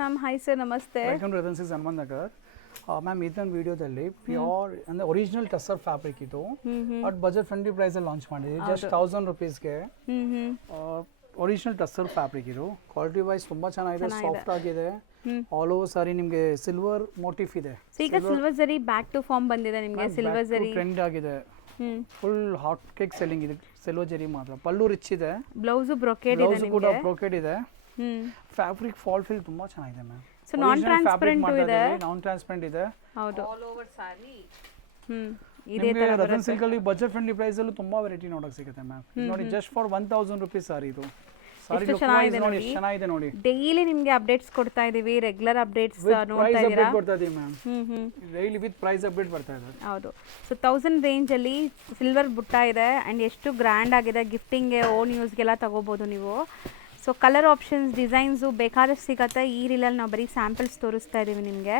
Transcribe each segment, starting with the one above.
Ma'am hi sir ನಮಸ್ತೆ. Welcome to Ratan silks Hanumanth Nagar. Ma'am ಇದನ್ನ ವಿಡಿಯೋದಲ್ಲಿ ಪ್ಯೂರ್ ಅಂದರೆ ಒರಿಜಿನಲ್ ಟಸರ್ ಫ್ಯಾಬ್ರಿಕ್ ಇದು ಬಟ್ ಬಜೆಟ್ ಫ್ರೆಂಡ್ಲಿ ಪ್ರೈಸಲ್ಲಿ ಲಾಂಚ್ ಮಾಡಿದ್ವಿ. ಜಸ್ಟ್ 1000 ರುಪೀಸ್ಗೆ ಒರಿಜಿನಲ್ ಟಸರ್ ಫ್ಯಾಬ್ರಿಕ್ ಇದು. ಕ್ವಾಲಿಟಿ ವೈಸ್ ತುಂಬ ಚೆನ್ನಾಗಿದೆ, ಸಾಫ್ಟ್ ಆಗಿದೆ. ಆಲ್ ಓವರ್ ಸಾರಿ ನಿಮಗೆ ಸಿಲ್ವರ್ ಮೋಟಿಫ್ ಇದೆ. ಈಗ ಸಿಲ್ವರ್ ಜರಿ ಬ್ಯಾಕ್ ಟು ಫಾರ್ಮ್ ಬಂದಿದೆ ನಿಮಗೆ. ಸಿಲ್ವರ್ ಜರಿ ಟ್ರೆಂಡ್ ಆಗಿದೆ. ಫುಲ್ ಹಾಟ್ ಕೇಕ್ ಸೆಲ್ಲಿಂಗ್ ಇದೆ ಸಿಲ್ವರ್ ಜರಿ ಮಾತ್ರ. ಪಲ್ಲು ರಿಚ್ ಇದೆ, ಬ್ಲೌಸ್ ಬ್ರೊಕೇಡ್ ಇದೆ ನಿಮಗೆ. ಕೂಡ ಬ್ರೊಕೇಡ್ ಇದೆ. ಫ್ಯಾಬ್ರಿಕ್ ಫಾಲ್ ಫಿಲ್ ತುಂಬಾ ಚೆನ್ನಾಗಿದೆ ಮ್ಯಾಮ್. ಸೊ ನಾನ್ ಟ್ರಾನ್ಸ್ಪರೆಂಟ್ ಇದೆ, ನಾನ್ ಟ್ರಾನ್ಸ್ಪರೆಂಟ್ ಇದೆ. ಹೌದು, ಆಲ್ ಓವರ್ ಸಾರಿ. ಇದೇ ತರ ರತನ್ ಸಿಲ್ಕ್ ಅಲ್ಲಿ ಬಜೆಟ್ ಫ್ರೆಂಡ್ಲಿ ಪ್ರೈಸ್ ಅಲ್ಲಿ ತುಂಬಾ ವೆರೈಟಿ ನೋಡಕ್ ಸಿಗುತ್ತೆ ಮ್ಯಾಮ್. ನೋಡಿ ಜಸ್ಟ್ ಫಾರ್ 1000 ರುಪೀಸ್ ಸಾರಿ ಇದು. ಸಾರಿ ಲುಕ್ ವೈಸ್ ನೋಡಿ ಎಷ್ಟು ಚೆನ್ನಾಗಿದೆ ನೋಡಿ. ಡೈಲಿ ನಿಮಗೆ ಅಪ್ಡೇಟ್ಸ್ ಕೊಡ್ತಾ ಇದೀವಿ, ರೆಗ್ಯುಲರ್ ಅಪ್ಡೇಟ್ಸ್ ನೋಡ್ತಾ ಇದೀರಾ. ಕೊಡ್ತಾ ಇದೀವಿ ma'am. Daily with price update ಬರ್ತಾ ಇದೆ. ಹೌದು. ಸೊ 1000 ರೇಂಜ್ ಅಲ್ಲಿ ಸಿಲ್ವರ್ ಬುಟ್ಟ ಇದೆ ಅಂಡ್ ಎಷ್ಟು ಗ್ರ್ಯಾಂಡ್ ಆಗಿದೆ. ಗಿಫ್ಟಿಂಗ್ಗೆ, ಓನ್ ಯೂಸ್ಗೆಲ್ಲ ತಗೋಬಹುದು ನೀವು. ಸೊ ಕಲರ್ ಆಪ್ಷನ್ಸ್, ಡಿಸೈನ್ಸು ಬೇಕಾದಷ್ಟು ಸಿಗುತ್ತೆ. ಈ ರೀಲಲ್ಲಿ ನಾವು ಬರೀ ಸ್ಯಾಂಪಲ್ಸ್ ತೋರಿಸ್ತಾ ಇದ್ದೀವಿ ನಿಮಗೆ.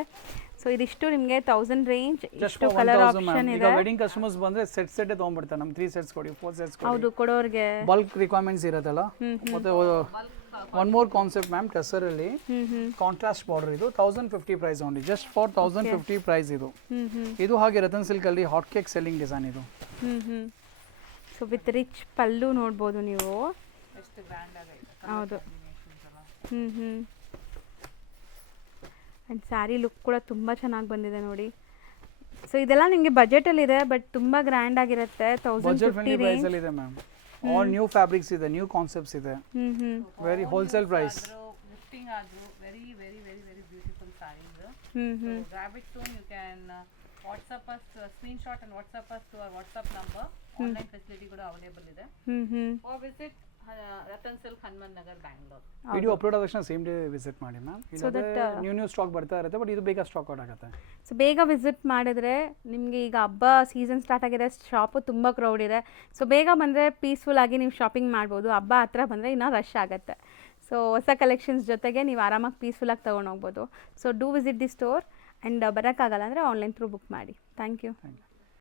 ಸೊ ಇದಿಷ್ಟು ನಿಮಗೆ 1000 ರೇಂಜ್, ಇಷ್ಟು ಕಲರ್ ಆಪ್ಷನ್ ಇದೆ. ಈಗ ವೆಡ್ಡಿಂಗ್ ಕಸ್ಟಮರ್ಸ್ ಬಂದ್ರೆ ಸೆಟ್ ತಗೊಂಡ್ಬಿಡ್ತಾರೆ. ನಮ್ 3 ಸೆಟ್ಸ್ ಕೊಡಿ, 4 ಸೆಟ್ಸ್ ಕೊಡಿ. ಹೌದು, ಕೊಡೋರ್ಗೆ ಬಲ್ಕ್ ರಿಕ್ವೈರ್ಮೆಂಟ್ಸ್ ಇರುತ್ತಲ್ಲ. ಮತ್ತೆ one more concept ma'am, tussar ಅಲ್ಲಿ ಕಾಂಟ್ರಾಸ್ಟ್ ಬಾರ್ಡರ್ ಇದು 1050 price only. Just for 1050 price ಇದು. ಇದು ಹಾಗೆ ರತನ್ ಸಿಲ್ಕ್ ಅಲ್ಲಿ ಹಾಟ್ ಕೇಕ್ ಸೆಲ್ಲಿಂಗ್ ಡಿಸೈನ್ ಇದು. ಸೊ ವಿತ್ ರಿಚ್ ಪಲ್ಲು ನೋಡ್ಬೋದು ನೀವು. ಎಷ್ಟು ಗ್ರ್ಯಾಂಡ್ ಆಗಿದೆ. ಹೌದು. ಆ್ಯಂಡ್ ಸ್ಯಾರಿ ಲುಕ್ ಕೂಡ ತುಂಬ ಚೆನ್ನಾಗಿ ಬಂದಿದೆ ನೋಡಿ. ಸೊ ಇದೆಲ್ಲ ನಿಮಗೆ ಬಜೆಟಲ್ಲಿ ಇದೆ, ಬಟ್ ತುಂಬ ಗ್ರ್ಯಾಂಡ್ ಆಗಿರುತ್ತೆ. 1050 ರೇಂಜ್ ಅಲ್ಲಿ ಇದೆ ಮ್ಯಾಮ್. ಆಲ್ ನ್ಯೂ ಫ್ಯಾಬ್ರಿಕ್ಸ್ ಇದೆ, ನ್ಯೂ ಕಾನ್ಸೆಪ್ಟ್ಸ್ ಇದೆ. Very wholesale price. ಗಿಫ್ಟಿಂಗ್ ಆದ್ರು very very very very beautiful saris. grab it soon. You can WhatsApp us, screenshot and WhatsApp us to our WhatsApp number. Online facility ಕೂಡ available ಇದೆ. or visit Ratan silk Hanumanth Nagar Bangalore. Video upload ಆದ ತಕ್ಷಣ same day visit ಮಾಡಿ ma'am. New stock ಬರ್ತಾ ಇರುತ್ತೆ, but ಇದು ಬೇಗ stock out ಆಗುತ್ತೆ. ಸೊ ಬೇಗ ವಿಸಿಟ್ ಮಾಡಿದ್ರೆ ನಿಮಗೆ, ಈಗ ಹಬ್ಬ ಸೀಸನ್ ಸ್ಟಾರ್ಟ್ ಆಗಿದೆ, ಶಾಪು ತುಂಬ ಕ್ರೌಡ್ ಇದೆ. ಸೊ ಬೇಗ ಬಂದರೆ ಪೀಸ್ಫುಲ್ ಆಗಿ ನೀವು ಶಾಪಿಂಗ್ ಮಾಡ್ಬೋದು. ಹಬ್ಬ ಹತ್ರ ಬಂದರೆ ಇನ್ನೂ ರಶ್ ಆಗುತ್ತೆ. ಸೊ ಹೊಸ ಕಲೆಕ್ಷನ್ಸ್ ಜೊತೆಗೆ ನೀವು ಆರಾಮಾಗಿ ಪೀಸ್ಫುಲ್ಲಾಗಿ ತೊಗೊಂಡು ಹೋಗ್ಬೋದು. So do visit the store. And ಬರೋಕ್ಕಾಗಲ್ಲ ಅಂದರೆ ಆನ್ಲೈನ್ ಥ್ರೂ ಬುಕ್ ಮಾಡಿ. Thank you.